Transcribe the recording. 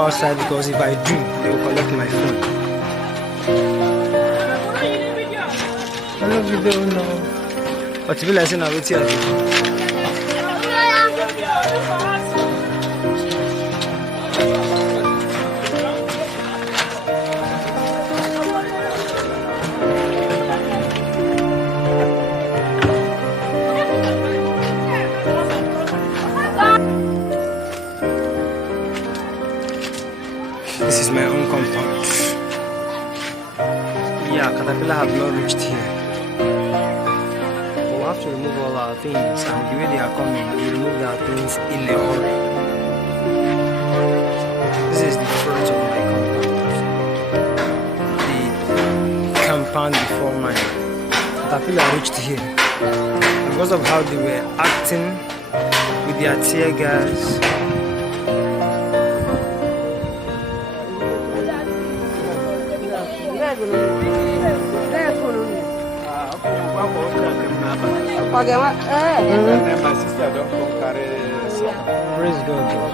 outside because if I do, they will collect my phone. I love you, though, no. But you will listen, I will tell you. This is my own compound. Yeah, caterpillar have not reached here. We'll have to remove all our things, and the way they are coming, we remove our things in a hurry. This is the front of my compound. The compound before mine. Caterpillar reached here. Because of how they were acting with their tear gas. Praise God.